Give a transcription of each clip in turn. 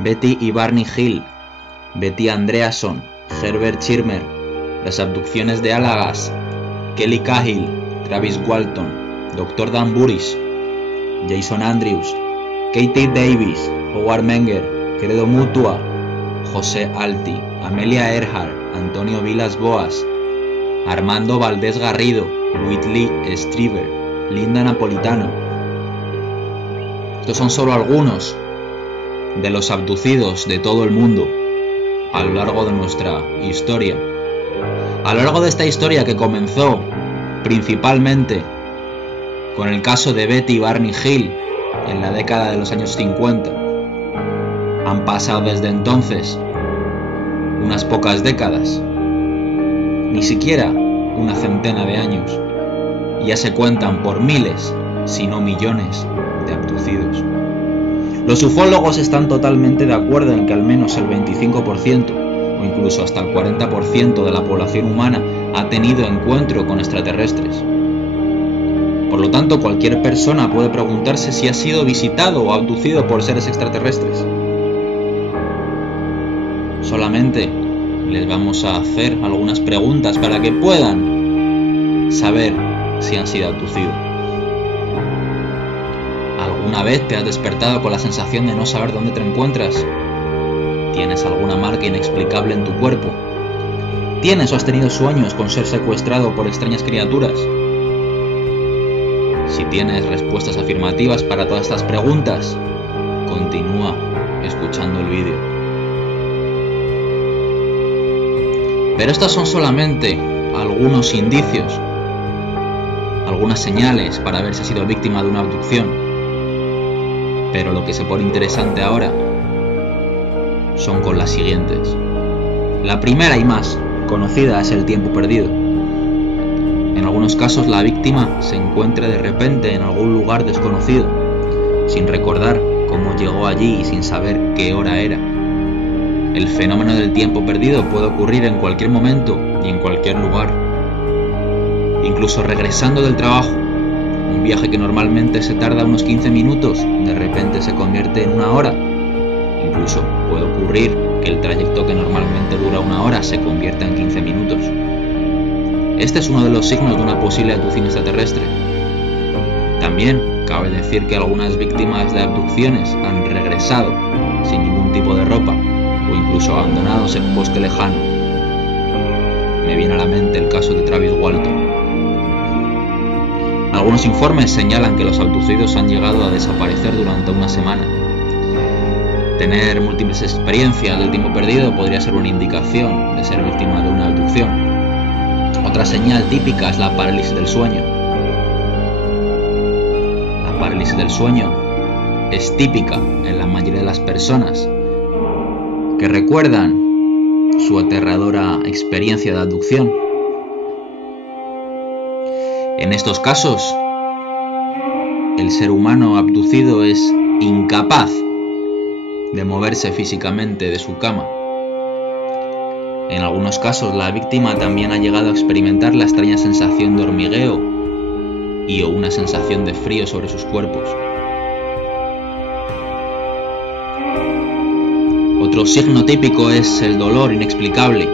Betty y Barney Hill, Betty Andreasson, Herbert Schirmer, las abducciones de Alagas, Kelly Cahill, Travis Walton, Dr. Dan Burish, Jason Andrews, Katie Davis, Howard Menger, Credo Mutua, José Alti, Amelia Earhart, Antonio Vilas Boas, Armando Valdés Garrido, Whitley Strieber, Linda Napolitano. Estos son solo algunos de los abducidos de todo el mundo a lo largo de nuestra historia. A lo largo de esta historia que comenzó principalmente con el caso de Betty y Barney Hill en la década de los años 50. Han pasado desde entonces unas pocas décadas, ni siquiera una centena de años, y ya se cuentan por miles, si no millones, de abducidos. Los ufólogos están totalmente de acuerdo en que al menos el 25% o incluso hasta el 40% de la población humana ha tenido encuentro con extraterrestres. Por lo tanto, cualquier persona puede preguntarse si ha sido visitado o abducido por seres extraterrestres. Solamente les vamos a hacer algunas preguntas para que puedan saber si han sido abducidos. ¿Alguna vez te has despertado con la sensación de no saber dónde te encuentras? ¿Tienes alguna marca inexplicable en tu cuerpo? ¿Tienes o has tenido sueños con ser secuestrado por extrañas criaturas? Si tienes respuestas afirmativas para todas estas preguntas, continúa escuchando el vídeo. Pero estos son solamente algunos indicios, algunas señales para ver si has sido víctima de una abducción. Pero lo que se pone interesante ahora son con las siguientes. La primera y más conocida es el tiempo perdido. En algunos casos la víctima se encuentra de repente en algún lugar desconocido, sin recordar cómo llegó allí y sin saber qué hora era. El fenómeno del tiempo perdido puede ocurrir en cualquier momento y en cualquier lugar. Incluso regresando del trabajo, un viaje que normalmente se tarda unos 15 minutos, de repente se convierte en una hora. Incluso puede ocurrir que el trayecto que normalmente dura una hora se convierta en 15 minutos. Este es uno de los signos de una posible abducción extraterrestre. También cabe decir que algunas víctimas de abducciones han regresado sin ningún tipo de ropa o incluso abandonados en un bosque lejano. Me viene a la mente el caso de Travis Walton. Algunos informes señalan que los abducidos han llegado a desaparecer durante una semana. Tener múltiples experiencias del tiempo perdido podría ser una indicación de ser víctima de una abducción. Otra señal típica es la parálisis del sueño. La parálisis del sueño es típica en la mayoría de las personas que recuerdan su aterradora experiencia de abducción. En estos casos, el ser humano abducido es incapaz de moverse físicamente de su cama. En algunos casos, la víctima también ha llegado a experimentar la extraña sensación de hormigueo y o una sensación de frío sobre sus cuerpos. Otro signo típico es el dolor inexplicable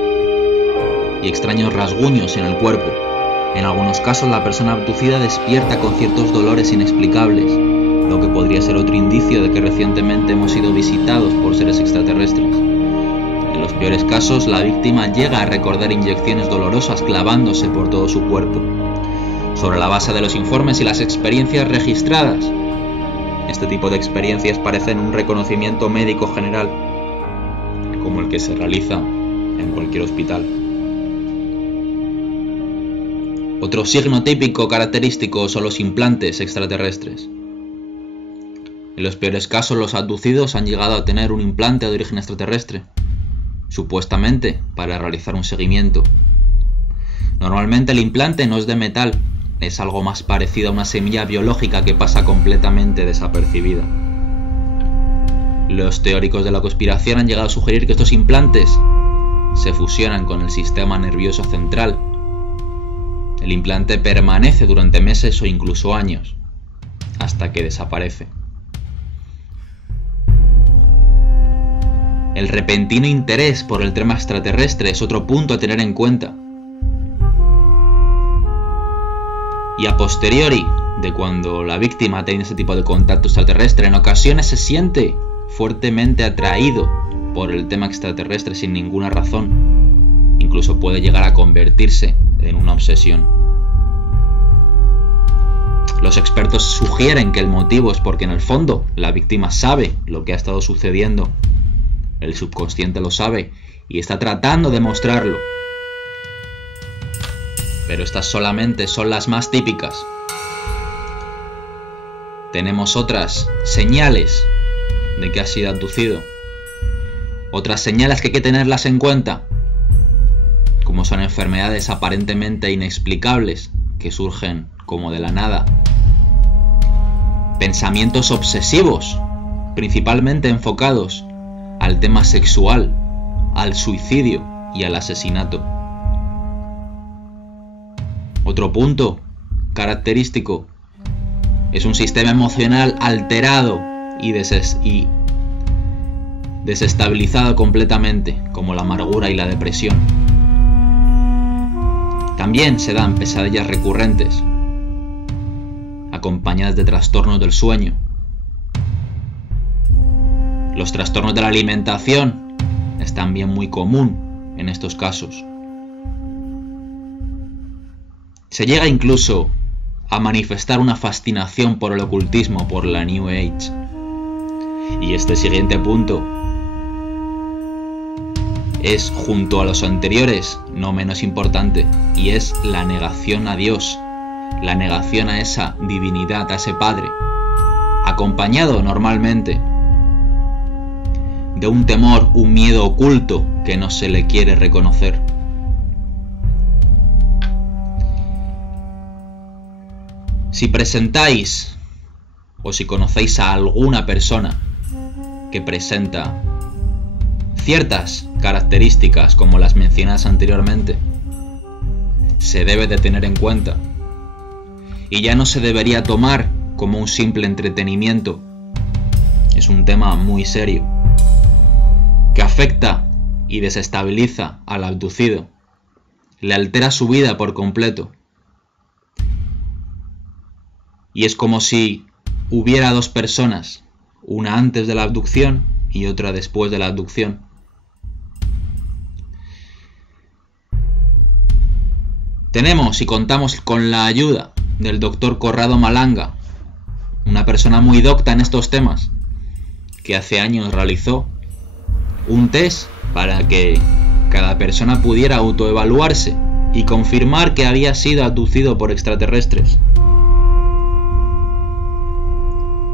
y extraños rasguños en el cuerpo. En algunos casos, la persona abducida despierta con ciertos dolores inexplicables, lo que podría ser otro indicio de que recientemente hemos sido visitados por seres extraterrestres. En los peores casos, la víctima llega a recordar inyecciones dolorosas clavándose por todo su cuerpo. Sobre la base de los informes y las experiencias registradas, este tipo de experiencias parecen un reconocimiento médico general, como el que se realiza en cualquier hospital. Otro signo típico característico son los implantes extraterrestres. En los peores casos, los abducidos han llegado a tener un implante de origen extraterrestre, supuestamente para realizar un seguimiento. Normalmente el implante no es de metal, es algo más parecido a una semilla biológica que pasa completamente desapercibida. Los teóricos de la conspiración han llegado a sugerir que estos implantes se fusionan con el sistema nervioso central. El implante permanece durante meses o incluso años, hasta que desaparece. El repentino interés por el tema extraterrestre es otro punto a tener en cuenta. Y a posteriori de cuando la víctima ha tenido ese tipo de contacto extraterrestre, en ocasiones se siente fuertemente atraído por el tema extraterrestre sin ninguna razón. Incluso puede llegar a convertirse en una obsesión. Los expertos sugieren que el motivo es porque en el fondo la víctima sabe lo que ha estado sucediendo. El subconsciente lo sabe y está tratando de mostrarlo. Pero estas solamente son las más típicas. Tenemos otras señales de que ha sido abducido. Otras señales que hay que tenerlas en cuenta, como son enfermedades aparentemente inexplicables que surgen como de la nada. Pensamientos obsesivos, principalmente enfocados al tema sexual, al suicidio y al asesinato. Otro punto característico es un sistema emocional alterado y desestabilizado completamente, como la amargura y la depresión. También se dan pesadillas recurrentes, acompañadas de trastornos del sueño. Los trastornos de la alimentación es también muy común en estos casos. Se llega incluso a manifestar una fascinación por el ocultismo, por la New Age. Y este siguiente punto es, junto a los anteriores, no menos importante, y es la negación a Dios, la negación a esa divinidad, a ese Padre, acompañado normalmente de un temor, un miedo oculto que no se le quiere reconocer. Si presentáis o si conocéis a alguna persona que presenta ciertas características como las mencionadas anteriormente, se debe de tener en cuenta y ya no se debería tomar como un simple entretenimiento. Es un tema muy serio que afecta y desestabiliza al abducido, le altera su vida por completo. Y es como si hubiera dos personas, una antes de la abducción y otra después de la abducción. Tenemos y contamos con la ayuda del doctor Corrado Malanga, una persona muy docta en estos temas, que hace años realizó un test para que cada persona pudiera autoevaluarse y confirmar que había sido abducido por extraterrestres.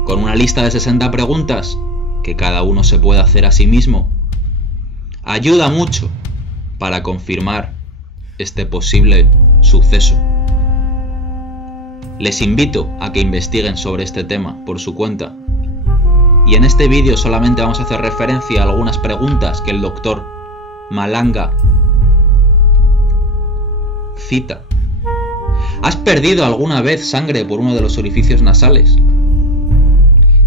Con una lista de 60 preguntas que cada uno se puede hacer a sí mismo, ayuda mucho para confirmar este posible suceso. Les invito a que investiguen sobre este tema por su cuenta. Y en este vídeo solamente vamos a hacer referencia a algunas preguntas que el doctor Malanga cita. ¿Has perdido alguna vez sangre por uno de los orificios nasales?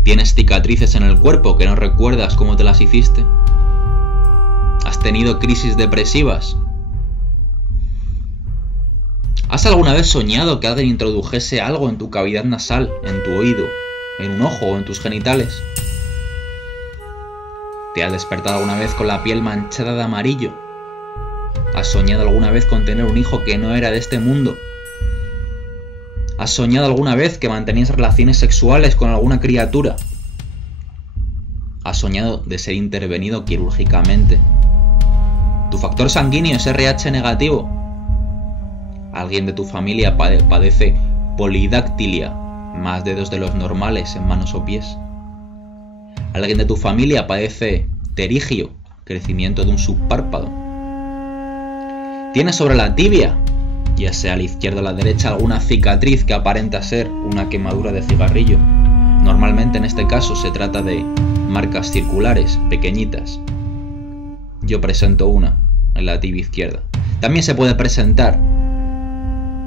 ¿Tienes cicatrices en el cuerpo que no recuerdas cómo te las hiciste? ¿Has tenido crisis depresivas? ¿Has alguna vez soñado que alguien introdujese algo en tu cavidad nasal, en tu oído, en un ojo o en tus genitales? ¿Te has despertado alguna vez con la piel manchada de amarillo? ¿Has soñado alguna vez con tener un hijo que no era de este mundo? ¿Has soñado alguna vez que mantenías relaciones sexuales con alguna criatura? ¿Has soñado de ser intervenido quirúrgicamente? ¿Tu factor sanguíneo es RH negativo? ¿Alguien de tu familia padece polidactilia, más dedos de los normales en manos o pies? ¿Alguien de tu familia padece pterigio, crecimiento de un subpárpado? ¿Tienes sobre la tibia, ya sea a la izquierda o a la derecha, alguna cicatriz que aparenta ser una quemadura de cigarrillo? Normalmente en este caso se trata de marcas circulares, pequeñitas. Yo presento una en la tibia izquierda. También se puede presentar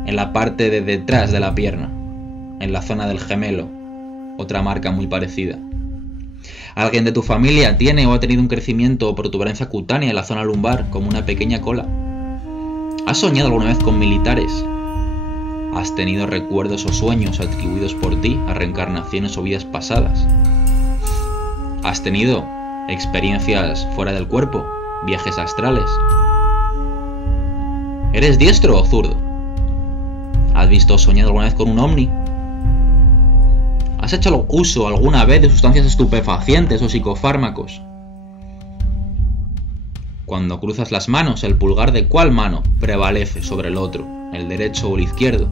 en la parte de detrás de la pierna, en la zona del gemelo, otra marca muy parecida. ¿Alguien de tu familia tiene o ha tenido un crecimiento o protuberancia cutánea en la zona lumbar, como una pequeña cola? ¿Has soñado alguna vez con militares? ¿Has tenido recuerdos o sueños atribuidos por ti a reencarnaciones o vidas pasadas? ¿Has tenido experiencias fuera del cuerpo, viajes astrales? ¿Eres diestro o zurdo? ¿Has visto o soñado alguna vez con un ovni? ¿Has hecho uso alguna vez de sustancias estupefacientes o psicofármacos? Cuando cruzas las manos, ¿el pulgar de cuál mano prevalece sobre el otro, el derecho o el izquierdo?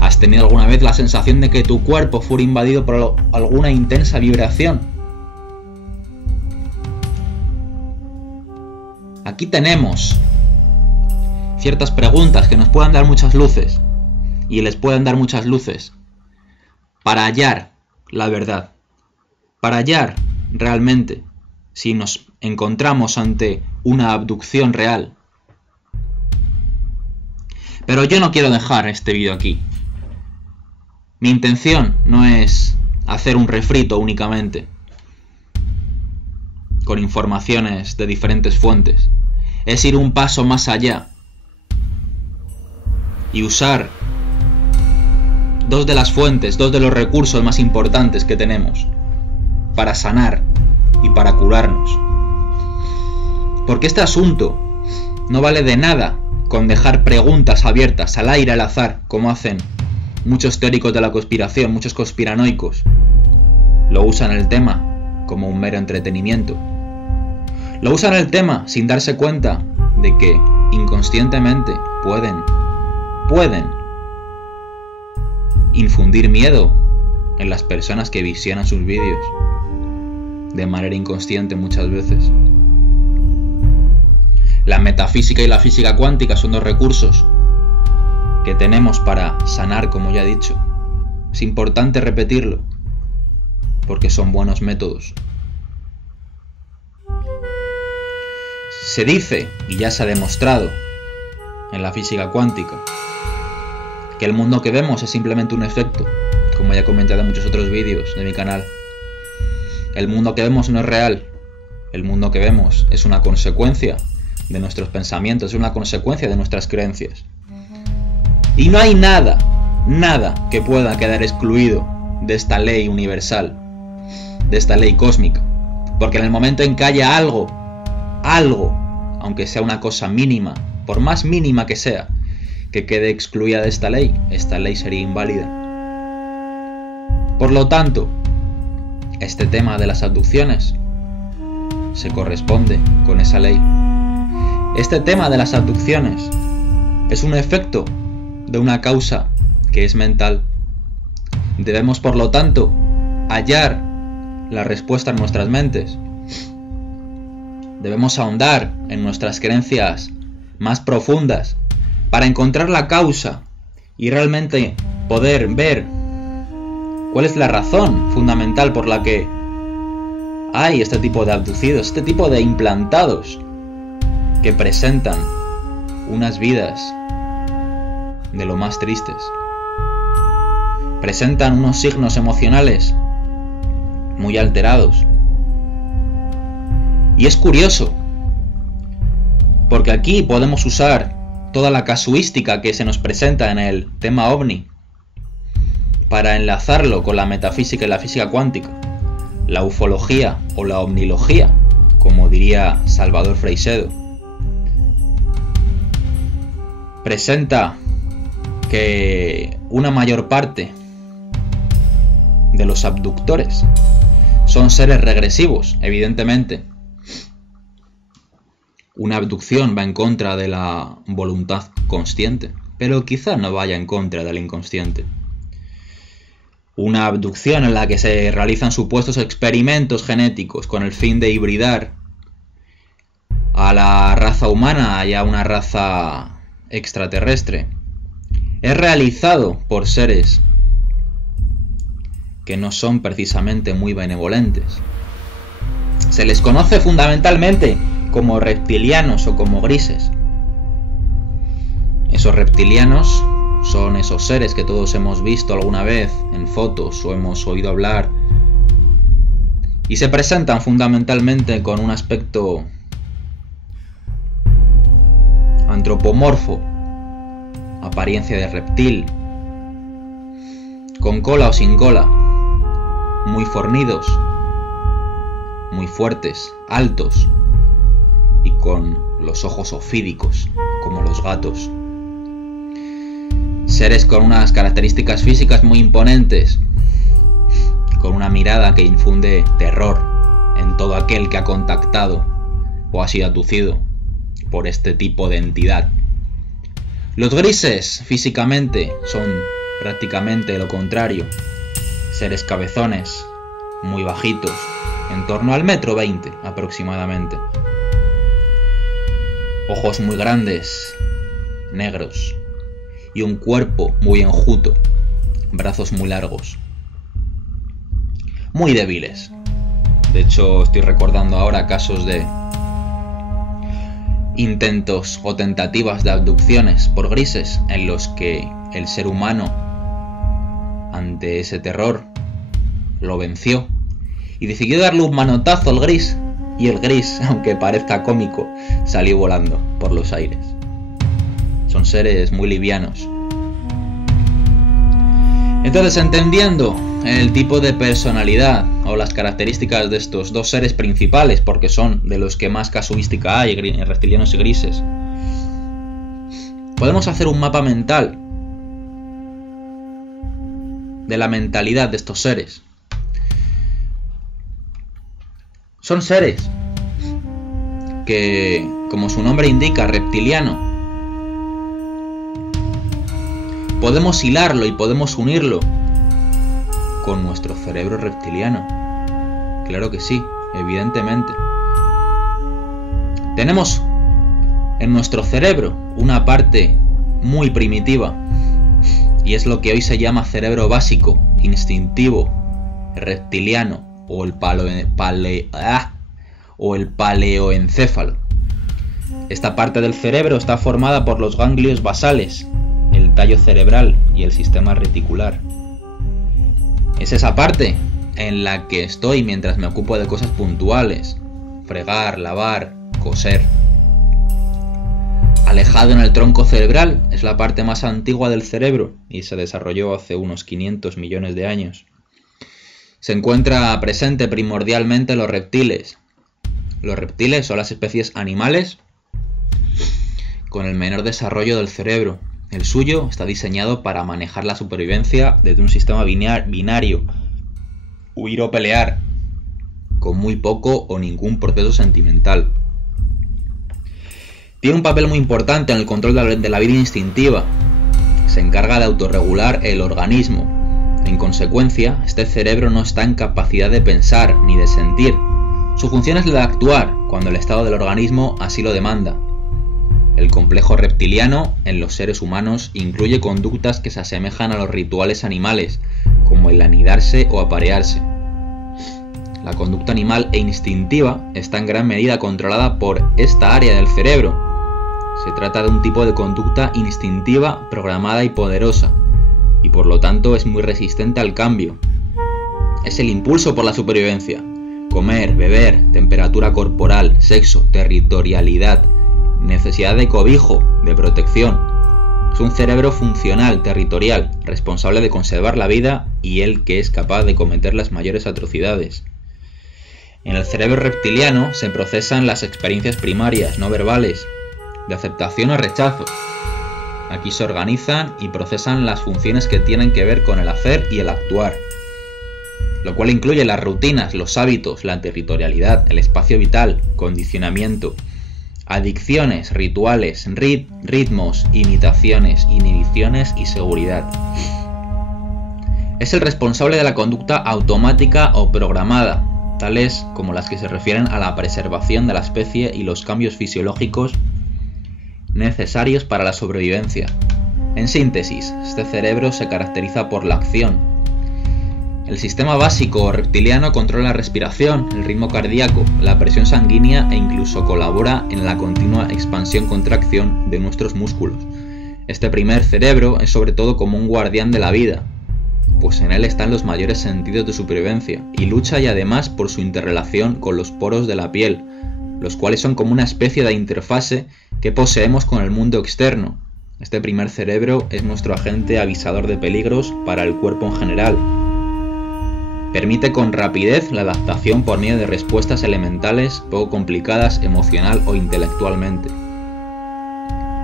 ¿Has tenido alguna vez la sensación de que tu cuerpo fuera invadido por alguna intensa vibración? Aquí tenemos ciertas preguntas que nos pueden dar muchas luces, y les pueden dar muchas luces, para hallar la verdad, para hallar realmente si nos encontramos ante una abducción real. Pero yo no quiero dejar este vídeo aquí. Mi intención no es hacer un refrito únicamente con informaciones de diferentes fuentes, es ir un paso más allá y usar dos de las fuentes, dos de los recursos más importantes que tenemos para sanar y para curarnos. Porque este asunto no vale de nada con dejar preguntas abiertas al aire, al azar, como hacen muchos teóricos de la conspiración, muchos conspiranoicos. Lo usan el tema como un mero entretenimiento. Lo usan el tema sin darse cuenta de que inconscientemente pueden infundir miedo en las personas que visionan sus vídeos de manera inconsciente muchas veces. La metafísica y la física cuántica son dos recursos que tenemos para sanar, como ya he dicho. Es importante repetirlo porque son buenos métodos. Se dice, y ya se ha demostrado en la física cuántica, que el mundo que vemos es simplemente un efecto, como ya he comentado en muchos otros vídeos de mi canal. El mundo que vemos no es real. El mundo que vemos es una consecuencia de nuestros pensamientos, es una consecuencia de nuestras creencias. Y no hay nada que pueda quedar excluido de esta ley universal, de esta ley cósmica. Porque en el momento en que haya algo, aunque sea una cosa mínima, por más mínima que sea, que quede excluida de esta ley sería inválida. Por lo tanto, este tema de las abducciones se corresponde con esa ley. Este tema de las abducciones es un efecto de una causa que es mental. Debemos, por lo tanto, hallar la respuesta en nuestras mentes. Debemos ahondar en nuestras creencias más profundas para encontrar la causa y realmente poder ver cuál es la razón fundamental por la que hay este tipo de abducidos, este tipo de implantados que presentan unas vidas de lo más tristes. Presentan unos signos emocionales muy alterados. Y es curioso, porque aquí podemos usar toda la casuística que se nos presenta en el tema ovni para enlazarlo con la metafísica y la física cuántica, la ufología o la omnilogía, como diría Salvador Freixedo. Presenta que una mayor parte de los abductores son seres regresivos, evidentemente. Una abducción va en contra de la voluntad consciente, pero quizá no vaya en contra del inconsciente. Una abducción en la que se realizan supuestos experimentos genéticos con el fin de hibridar a la raza humana y a una raza extraterrestre es realizado por seres que no son precisamente muy benevolentes. Se les conoce fundamentalmente como reptilianos o como grises. Esos reptilianos son esos seres que todos hemos visto alguna vez en fotos o hemos oído hablar y se presentan fundamentalmente con un aspecto antropomorfo, apariencia de reptil, con cola o sin cola, muy fornidos, muy fuertes, altos y con los ojos ofídicos, como los gatos. Seres con unas características físicas muy imponentes, con una mirada que infunde terror en todo aquel que ha contactado o ha sido abducido por este tipo de entidad. Los grises físicamente son prácticamente lo contrario, seres cabezones, muy bajitos, en torno al 1,20 m aproximadamente. Ojos muy grandes, negros, y un cuerpo muy enjuto, brazos muy largos. Muy débiles. De hecho, estoy recordando ahora casos de intentos o tentativas de abducciones por grises en los que el ser humano, ante ese terror, lo venció y decidió darle un manotazo al gris, y el gris, aunque parezca cómico, salió volando por los aires. Son seres muy livianos. Entonces, entendiendo el tipo de personalidad o las características de estos dos seres principales, porque son de los que más casuística hay, reptilianos y grises, podemos hacer un mapa mental de la mentalidad de estos seres. Son seres que, como su nombre indica, reptiliano, podemos hilarlo y podemos unirlo con nuestro cerebro reptiliano. Claro que sí, evidentemente. Tenemos en nuestro cerebro una parte muy primitiva, y es lo que hoy se llama cerebro básico, instintivo, reptiliano, o el paleoencéfalo. Esta parte del cerebro está formada por los ganglios basales, el tallo cerebral y el sistema reticular. Es esa parte en la que estoy mientras me ocupo de cosas puntuales: fregar, lavar, coser. Alejado en el tronco cerebral es la parte más antigua del cerebro y se desarrolló hace unos 500 millones de años. Se encuentra presente primordialmente en los reptiles. Los reptiles son las especies animales con el menor desarrollo del cerebro. El suyo está diseñado para manejar la supervivencia desde un sistema binario, huir o pelear, con muy poco o ningún proceso sentimental. Tiene un papel muy importante en el control de la vida instintiva. Se encarga de autorregular el organismo. En consecuencia, este cerebro no está en capacidad de pensar ni de sentir. Su función es la de actuar cuando el estado del organismo así lo demanda. El complejo reptiliano en los seres humanos incluye conductas que se asemejan a los rituales animales, como el anidarse o aparearse. La conducta animal e instintiva está en gran medida controlada por esta área del cerebro. Se trata de un tipo de conducta instintiva, programada y poderosa, y por lo tanto es muy resistente al cambio. Es el impulso por la supervivencia: comer, beber, temperatura corporal, sexo, territorialidad, necesidad de cobijo, de protección. Es un cerebro funcional, territorial, responsable de conservar la vida y el que es capaz de cometer las mayores atrocidades. En el cerebro reptiliano se procesan las experiencias primarias, no verbales, de aceptación o rechazo. Aquí se organizan y procesan las funciones que tienen que ver con el hacer y el actuar, lo cual incluye las rutinas, los hábitos, la territorialidad, el espacio vital, condicionamiento, adicciones, rituales, ritmos, imitaciones, inhibiciones y seguridad. Es el responsable de la conducta automática o programada, tales como las que se refieren a la preservación de la especie y los cambios fisiológicos necesarios para la sobrevivencia. En síntesis, este cerebro se caracteriza por la acción. El sistema básico o reptiliano controla la respiración, el ritmo cardíaco, la presión sanguínea e incluso colabora en la continua expansión-contracción de nuestros músculos. Este primer cerebro es sobre todo como un guardián de la vida, pues en él están los mayores sentidos de supervivencia, y lucha y además por su interrelación con los poros de la piel, los cuales son como una especie de interfase que poseemos con el mundo externo. Este primer cerebro es nuestro agente avisador de peligros para el cuerpo en general. Permite con rapidez la adaptación por medio de respuestas elementales poco complicadas emocional o intelectualmente.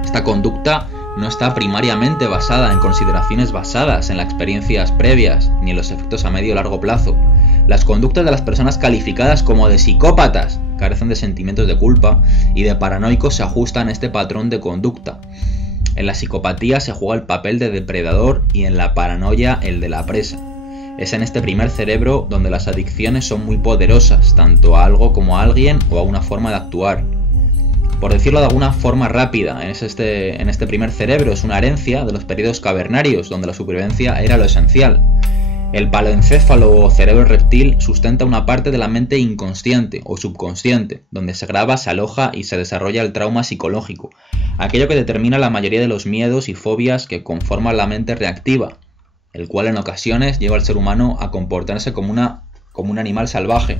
Esta conducta no está primariamente basada en consideraciones basadas en las experiencias previas ni en los efectos a medio o largo plazo. Las conductas de las personas calificadas como de psicópatas carecen de sentimientos de culpa y de paranoicos se ajustan a este patrón de conducta. En la psicopatía se juega el papel de depredador y en la paranoia el de la presa. Es en este primer cerebro donde las adicciones son muy poderosas, tanto a algo como a alguien o a una forma de actuar. Por decirlo de alguna forma rápida, en este primer cerebro es una herencia de los periodos cavernarios, donde la supervivencia era lo esencial. El paloencéfalo o cerebro reptil sustenta una parte de la mente inconsciente o subconsciente, donde se graba, se aloja y se desarrolla el trauma psicológico, aquello que determina la mayoría de los miedos y fobias que conforman la mente reactiva, el cual en ocasiones lleva al ser humano a comportarse como un animal salvaje.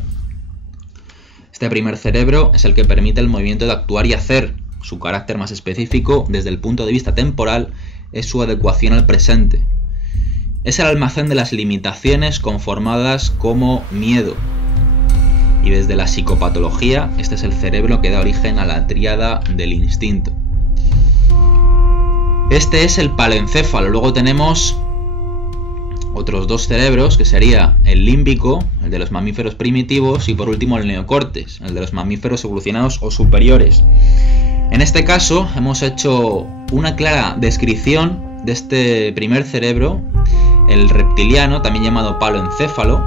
Este primer cerebro es el que permite el movimiento de actuar y hacer. Su carácter más específico, desde el punto de vista temporal, es su adecuación al presente. Es el almacén de las limitaciones conformadas como miedo. Y desde la psicopatología, este es el cerebro que da origen a la tríada del instinto. Este es el paloencéfalo. Luego tenemos otros dos cerebros, que sería el límbico, el de los mamíferos primitivos, y por último el neocórtex, el de los mamíferos evolucionados o superiores. En este caso hemos hecho una clara descripción de este primer cerebro, el reptiliano, también llamado paloencéfalo,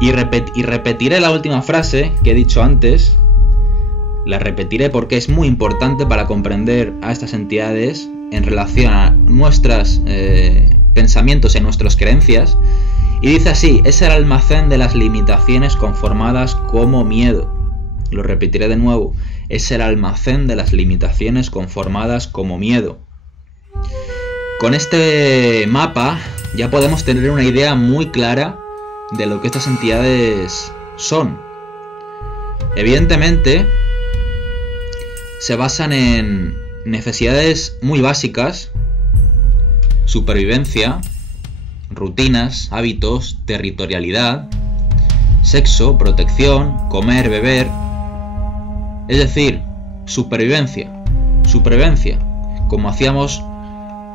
y repetiré la última frase que he dicho antes. La repetiré porque es muy importante para comprender a estas entidades en relación a nuestros pensamientos y nuestras creencias. Y dice así: es el almacén de las limitaciones conformadas como miedo. Lo repetiré de nuevo: es el almacén de las limitaciones conformadas como miedo. Con este mapa ya podemos tener una idea muy clara de lo que estas entidades son. Evidentemente, se basan en necesidades muy básicas: supervivencia, rutinas, hábitos, territorialidad, sexo, protección, comer, beber. Es decir, supervivencia, como hacíamos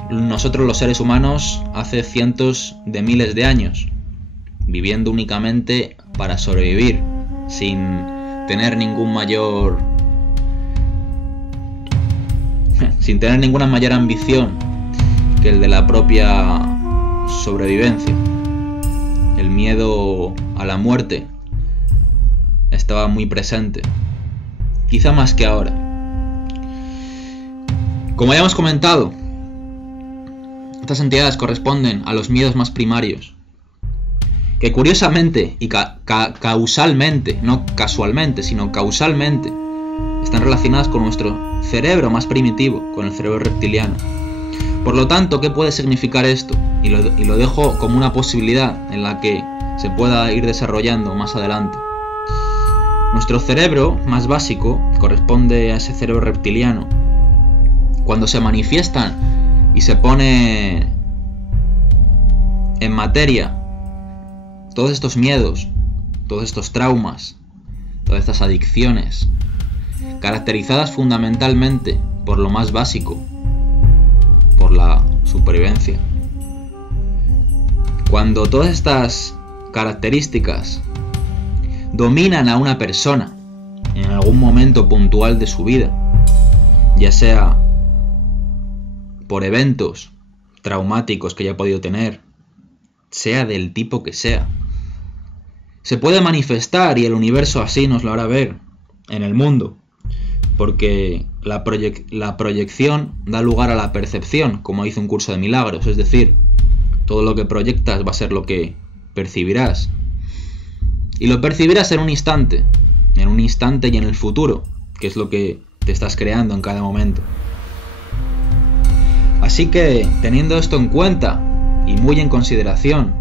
nosotros los seres humanos hace cientos de miles de años, viviendo únicamente para sobrevivir, sin tener ninguna mayor ambición que el de la propia sobrevivencia. El miedo a la muerte estaba muy presente, quizá más que ahora. Como ya hemos comentado, estas entidades corresponden a los miedos más primarios, que curiosamente y causalmente, no casualmente, sino causalmente, están relacionadas con nuestro cerebro más primitivo, con el cerebro reptiliano. Por lo tanto, ¿qué puede significar esto? Y lo dejo como una posibilidad en la que se pueda ir desarrollando más adelante. Nuestro cerebro más básico corresponde a ese cerebro reptiliano. Cuando se manifiestan y se pone en materia todos estos miedos, todos estos traumas, todas estas adicciones, caracterizadas fundamentalmente por lo más básico, por la supervivencia. Cuando todas estas características dominan a una persona en algún momento puntual de su vida, ya sea por eventos traumáticos que haya podido tener, sea del tipo que sea, se puede manifestar, y el universo así nos lo hará ver en el mundo, porque la proyección da lugar a la percepción, como dice un curso de milagros. Es decir, todo lo que proyectas va a ser lo que percibirás, y lo percibirás en un instante y en el futuro, que es lo que te estás creando en cada momento. Así que, teniendo esto en cuenta y muy en consideración,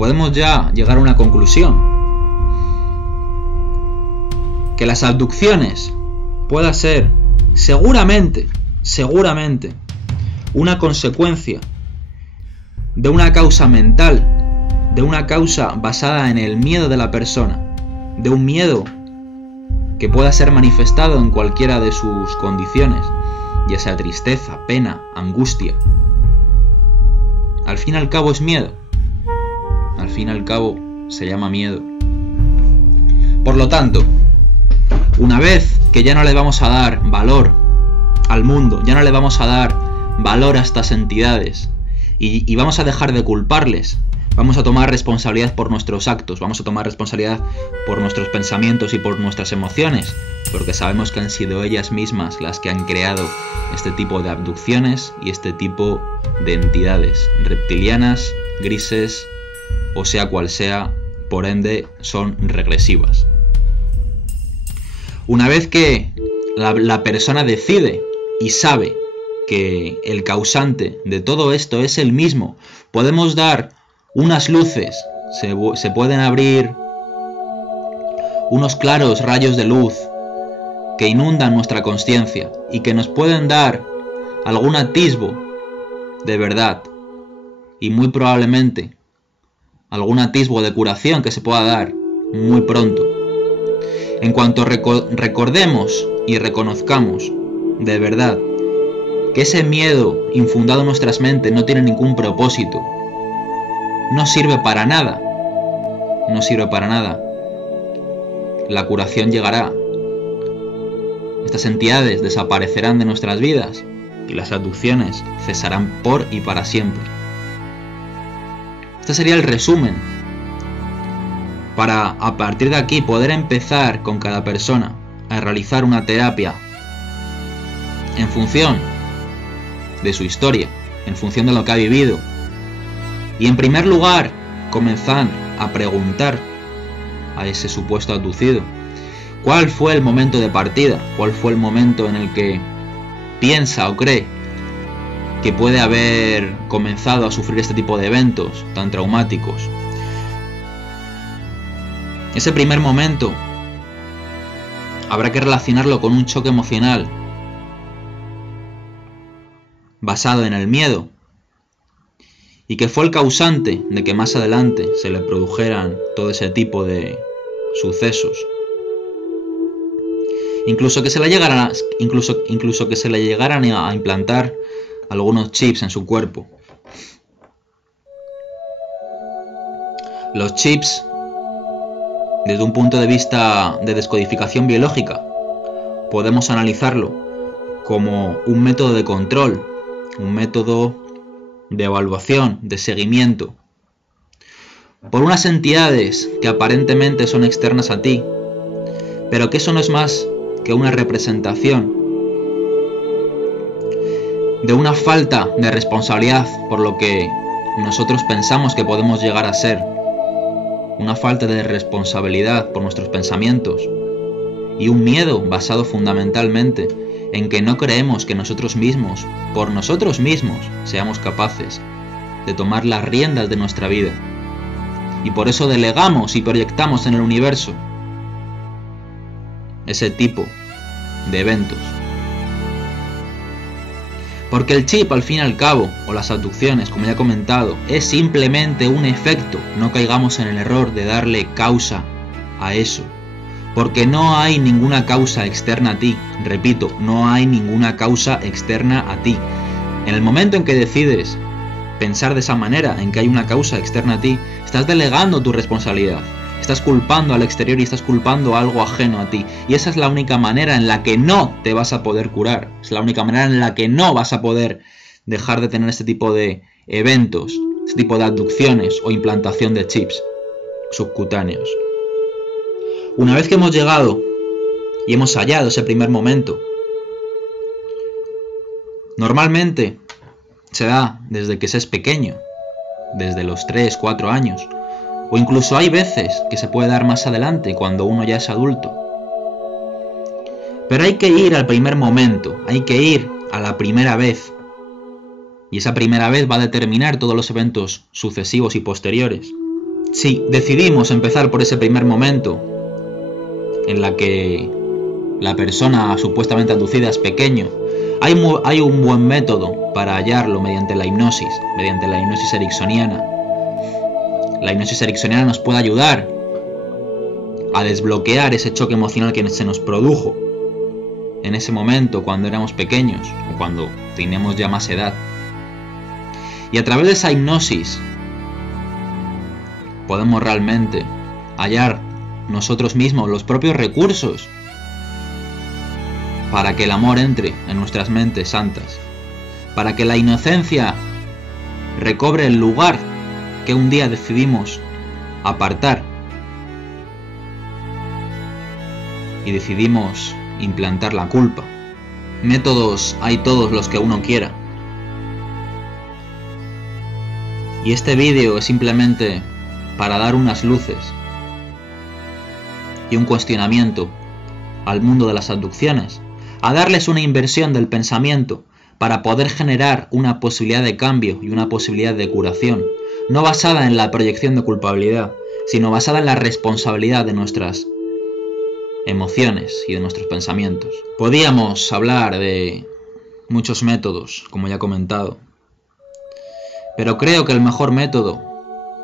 podemos ya llegar a una conclusión. Que las abducciones pueda ser seguramente, una consecuencia de una causa mental, de una causa basada en el miedo de la persona, de un miedo que pueda ser manifestado en cualquiera de sus condiciones, ya sea tristeza, pena, angustia. Al fin y al cabo es miedo. Al fin y al cabo se llama miedo. Por lo tanto, una vez que ya no le vamos a dar valor al mundo, ya no le vamos a dar valor a estas entidades y vamos a dejar de culparles, vamos a tomar responsabilidad por nuestros actos, vamos a tomar responsabilidad por nuestros pensamientos y por nuestras emociones, porque sabemos que han sido ellas mismas las que han creado este tipo de abducciones y este tipo de entidades reptilianas, grises, o sea cual sea, por ende son regresivas. Una vez que la persona decide y sabe que el causante de todo esto es el mismo, podemos dar unas luces, se pueden abrir unos claros rayos de luz que inundan nuestra conciencia y que nos pueden dar algún atisbo de verdad y muy probablemente algún atisbo de curación que se pueda dar muy pronto. En cuanto recordemos y reconozcamos de verdad que ese miedo infundado en nuestras mentes no tiene ningún propósito, no sirve para nada, la curación llegará. Estas entidades desaparecerán de nuestras vidas y las abducciones cesarán por y para siempre. Este sería el resumen para a partir de aquí poder empezar con cada persona a realizar una terapia en función de su historia, en función de lo que ha vivido. Y en primer lugar, comenzar a preguntar a ese supuesto abducido cuál fue el momento de partida, cuál fue el momento en el que piensa o cree que puede haber comenzado a sufrir este tipo de eventos tan traumáticos. Ese primer momento habrá que relacionarlo con un choque emocional basado en el miedo y que fue el causante de que más adelante se le produjeran todo ese tipo de sucesos. Incluso que se le llegaran a implantar algunos chips en su cuerpo. Los chips, desde un punto de vista de descodificación biológica, podemos analizarlo como un método de control, un método de evaluación, de seguimiento, por unas entidades que aparentemente son externas a ti, pero que eso no es más que una representación de una falta de responsabilidad por lo que nosotros pensamos que podemos llegar a ser, una falta de responsabilidad por nuestros pensamientos y un miedo basado fundamentalmente en que no creemos que nosotros mismos, por nosotros mismos, seamos capaces de tomar las riendas de nuestra vida. Y por eso delegamos y proyectamos en el universo ese tipo de eventos. Porque el chip, al fin y al cabo, o las abducciones, como ya he comentado, es simplemente un efecto. No caigamos en el error de darle causa a eso. Porque no hay ninguna causa externa a ti. Repito, no hay ninguna causa externa a ti. En el momento en que decides pensar de esa manera, en que hay una causa externa a ti, estás delegando tu responsabilidad. Estás culpando al exterior y estás culpando a algo ajeno a ti. Y esa es la única manera en la que no te vas a poder curar. Es la única manera en la que no vas a poder dejar de tener este tipo de eventos, este tipo de abducciones o implantación de chips subcutáneos. Una vez que hemos llegado y hemos hallado ese primer momento, normalmente se da desde que se es pequeño, desde los 3, 4 años, o incluso hay veces que se puede dar más adelante cuando uno ya es adulto. Pero hay que ir al primer momento, hay que ir a la primera vez, y esa primera vez va a determinar todos los eventos sucesivos y posteriores. Si decidimos empezar por ese primer momento en la que la persona supuestamente abducida es pequeño, hay un buen método para hallarlo mediante la hipnosis ericksoniana. La hipnosis ericksoniana nos puede ayudar a desbloquear ese choque emocional que se nos produjo en ese momento cuando éramos pequeños o cuando teníamos ya más edad. Y a través de esa hipnosis podemos realmente hallar nosotros mismos los propios recursos para que el amor entre en nuestras mentes santas, para que la inocencia recobre el lugar que un día decidimos apartar y decidimos implantar la culpa. Métodos hay todos los que uno quiera. Y este vídeo es simplemente para dar unas luces y un cuestionamiento al mundo de las abducciones, a darles una inversión del pensamiento para poder generar una posibilidad de cambio y una posibilidad de curación, no basada en la proyección de culpabilidad, sino basada en la responsabilidad de nuestras emociones y de nuestros pensamientos. Podíamos hablar de muchos métodos, como ya he comentado, pero creo que el mejor método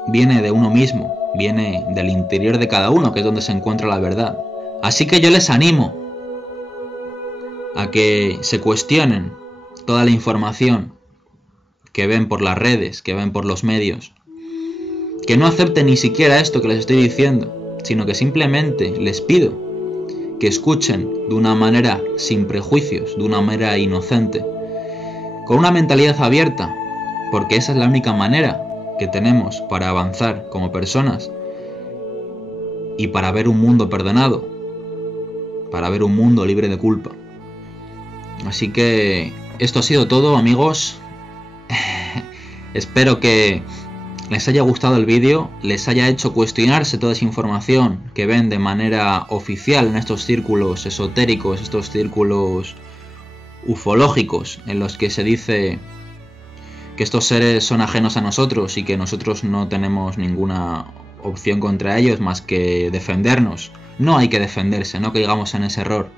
viene de uno mismo, viene del interior de cada uno, que es donde se encuentra la verdad. Así que yo les animo a que se cuestionen toda la información que ven por las redes, que ven por los medios, que no acepten ni siquiera esto que les estoy diciendo, sino que simplemente les pido que escuchen de una manera sin prejuicios, de una manera inocente, con una mentalidad abierta, porque esa es la única manera que tenemos para avanzar como personas y para ver un mundo perdonado, para ver un mundo libre de culpa. Así que esto ha sido todo, amigos. Espero que les haya gustado el vídeo, les haya hecho cuestionarse toda esa información que ven de manera oficial en estos círculos esotéricos, estos círculos ufológicos, en los que se dice que estos seres son ajenos a nosotros y que nosotros no tenemos ninguna opción contra ellos más que defendernos. No hay que defenderse, no caigamos en ese error.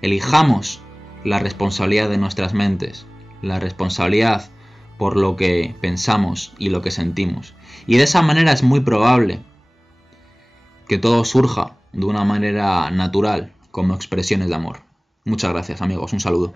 Elijamos la responsabilidad de nuestras mentes, la responsabilidad por lo que pensamos y lo que sentimos. Y de esa manera es muy probable que todo surja de una manera natural, como expresiones de amor. Muchas gracias, amigos. Un saludo.